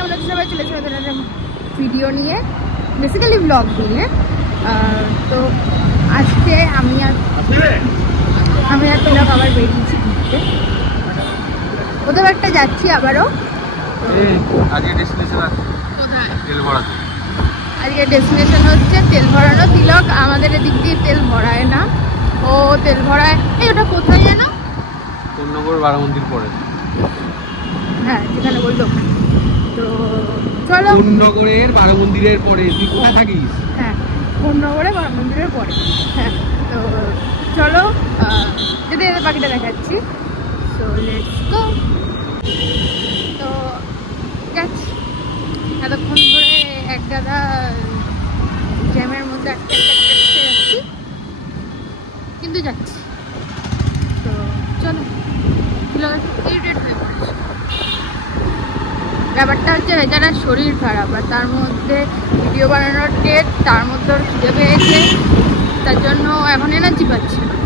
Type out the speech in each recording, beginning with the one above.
কেমন আছে সবাই? চলেছে আমাদের ভিডিও নিয়ে, বেসিক্যালি ব্লগ নিয়ে। তো আজকে আমি আর তিলক আবার বেরিয়েছি ঘুরতে, কোথাও একটা যাচ্ছি আবারও। আজকে ডেস্টিনেশন আছে কোথায়? তেল ভরাতে। আজকে ডেস্টিনেশন হচ্ছে তেল ভরানো। তিলক আমাদের এদিক দিয়ে তেল ভরায় না, ও তেল ভরায়। এই ওটা কোথায় যেন? কোন্নগর বারামন্দির পরে। হ্যাঁ, যেখানে বললো। তো চলো, কোন্নগরের বারামন্দিরের পরে। তুই কোথায় থাকিস? হ্যাঁ, কোন্নগরে বারামন্দিরের পরে। হ্যাঁ, তো চলো যদি বাকিটা দেখাচ্ছি। So let's go. তো যাচ্ছি, এতক্ষণ ধরে এক গাদা জ্যামের মধ্যে আটকে যাচ্ছি, কিন্তু যাচ্ছি। তো চলো, ইরিটেট হয়ে পড়েছে। ব্যাপারটা হচ্ছে বেচারার শরীর খারাপ, আর তার মধ্যে ভিডিও বানানোর ডেট, তার মধ্যে ওর খিদে পেয়েছে, তার জন্য এখন এনার্জি পাচ্ছে না।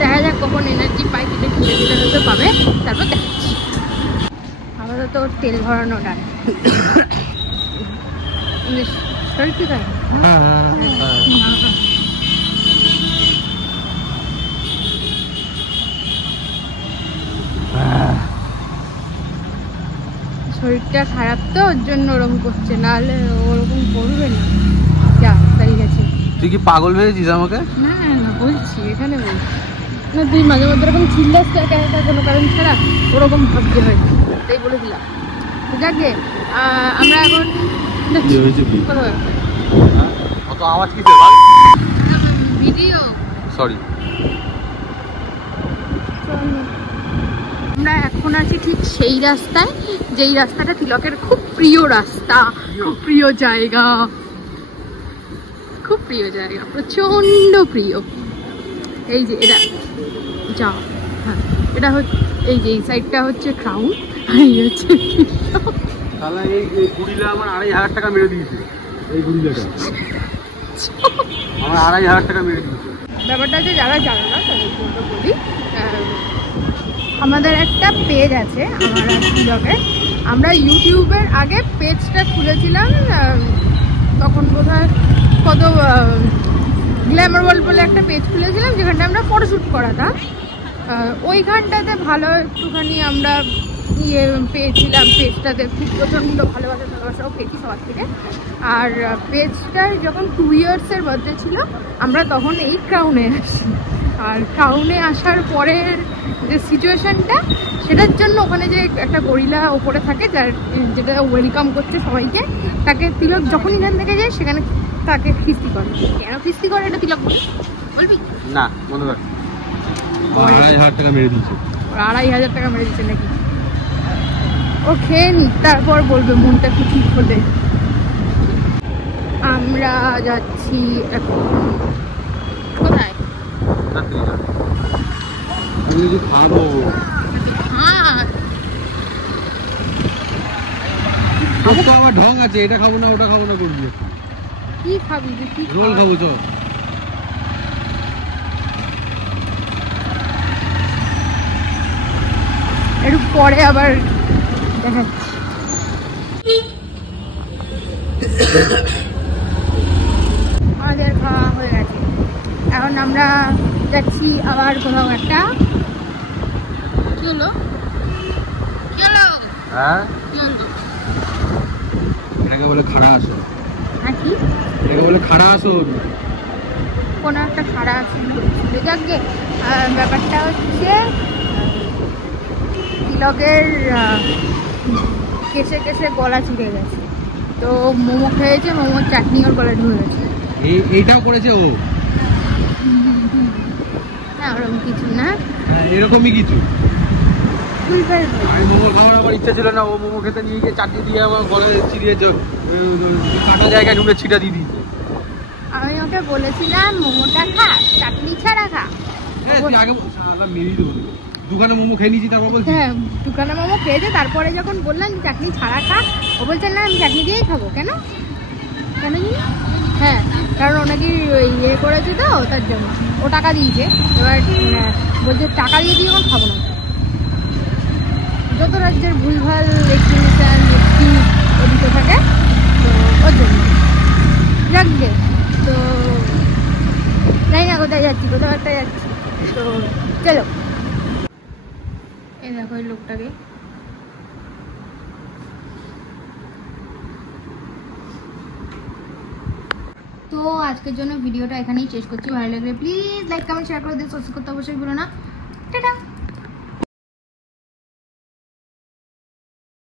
দেখা যাক কখন এনার্জি পাই, কিছু খিদে খিদে হতে পাবে, তারপর দেখাচ্ছি। আপাতত ওর তেল ভরানো ডান। শরীর ঠিক আছে? শরীরটা খারাপ তো, ওর জন্য ওরকম করছে, নাহলে ওরকম করবে না। যা তাই গেছে। তুই কি পাগল হয়েছিস আমাকে? না না, বলছি এখানে বলছি না, তুই মাঝে মধ্যে এরকম চিল্লাস একা একা কোনো কারণ ছাড়া, ওরকম ভাবতে হয়, তাই বলে দিলাম। যাকে আমরা এখন অত আওয়াজ কিসের? Video, sorry. আমরা এখন আছি ঠিক সেই রাস্তায়, যেই রাস্তাটা তিলকের খুব প্রিয় রাস্তা, খুব প্রিয় জায়গা, খুব প্রিয় জায়গা, প্রচন্ড প্রিয়। এই যে এটা যা, হ্যাঁ এটা হচ্ছে, এই যে এই সাইডটা হচ্ছে ক্রাউন, এই হচ্ছে তাহলে এই গুড়িলা আমার 2500 টাকা মেরে দিয়েছে। এই গুড়িলাটা আমার 2500 টাকা মেরে দিয়েছে। ব্যাপারটা যে যারা জানে না তাদের জন্য বলি, আমাদের একটা পেজ আছে আমার আর তিলকের। আমরা ইউটিউবের আগে পেজটা খুলেছিলাম, তখন বোধহয় কত গ্ল্যামার ওয়ার্ল্ড বলে একটা পেজ খুলেছিলাম, যেখানটা আমরা ফটোশ্যুট করাতাম। ওইখানটাতে ভালো একটুখানি আমরা ইয়ে পেয়েছিলাম, পেজটাতে খুব প্রচণ্ড ভালোবাসাও পেয়েছি সবার থেকে। আর পেজটার যখন 2 ইয়ার্সের বার্থডে ছিল, আমরা তখন এই ক্রাউনে আসি। আর ক্রাউনে আসার পরের যে সিচুয়েশনটা, সেটার জন্য ওখানে যে একটা গরিলা ওপরে থাকে, যেটা ওয়েলকাম করছে সবাইকে, তাকে তিলক যখন এখান থেকে যায় সেখানে তাকে খিস্তি করে। কেন খিস্তি করে এটা তিলক বলবি? না, মনে রাখ 2500 টাকা মেরে দিয়েছে। 2500 টাকা মেরে দিচ্ছে নাকি? ও খেয়ে নি, তারপর বলবে মনটা একটু ঠিক হলে। আমরা যাচ্ছি এখন কোথায়? খাবো। হ্যাঁ, তো আবার ঢং আছে, এটা খাবো না ওটা খাবো না করবি। কি খাবি? রোল খাবো, চল। একটু পরে আবার দেখাচ্ছি। আমাদের খাওয়া হয়ে গেছে, এখন আমরা যাচ্ছি আবার কোথাও একটা। কি হলো? হ্যাঁ, এটাকে বলে খাড়া আসো। হ্যাঁ, কি এটাকে বলে খাড়া আসো। কোনো একটা খাড়া আছে। যাকে ব্যাপারটা হচ্ছে তিলকের কেসে কেসে গলা চিড়ে গেছে, তো মোমো খেয়েছে, মোমোর চাটনি ওর গলায় ঢুকে গেছে। এইটাও করেছে ও? না, ওরকম কিছু না, এরকমই কিছু। আমি মোমো খাওয়ার আমার ইচ্ছা ছিল না, ও মোমো খেতে নিয়ে গিয়ে চাটনি দিয়ে আমার গলায় চিড়িয়েছে, কাটা জায়গায় নুনের ছিটা দিয়ে দিয়েছে। আমি ওকে বলেছিলাম মোমোটা খা, চাটনি ছাড়া খা। তুই আগে মেরিয়ে দেবো। দোকানে মোমো খেয়ে নিয়েছি, তারপর বলছি হ্যাঁ, দোকানে মোমো খেয়েছে, তারপরে যখন বললাম চাটনি ছাড়া খা, ও বলছে না আমি চাটনি দিয়েই খাবো। কেন কেন জানি? হ্যাঁ, কারণ ও নাকি ইয়ে করেছে তো, তার জন্য ও টাকা দিয়েছে। এবার বলছে টাকা দিয়ে এখন খাবো না। যত রাজ্যের ভুলভাল এক্সপ্লেনেশন ওদিকে থাকে, তো ওর জন্য রাখবে। তো জানি না কোথায় যাচ্ছি, কোথাও একটা যাচ্ছি, তো চলো। এই দেখো এই লোকটাকে, তো আজকের জন্য ভিডিওটা এখানেই শেষ করছি। ভালো লাগলে প্লিজ লাইক কমেন্ট শেয়ার করে দিও, সাবস্ক্রাইব করতে অবশ্যই ভুলো না। টাটা।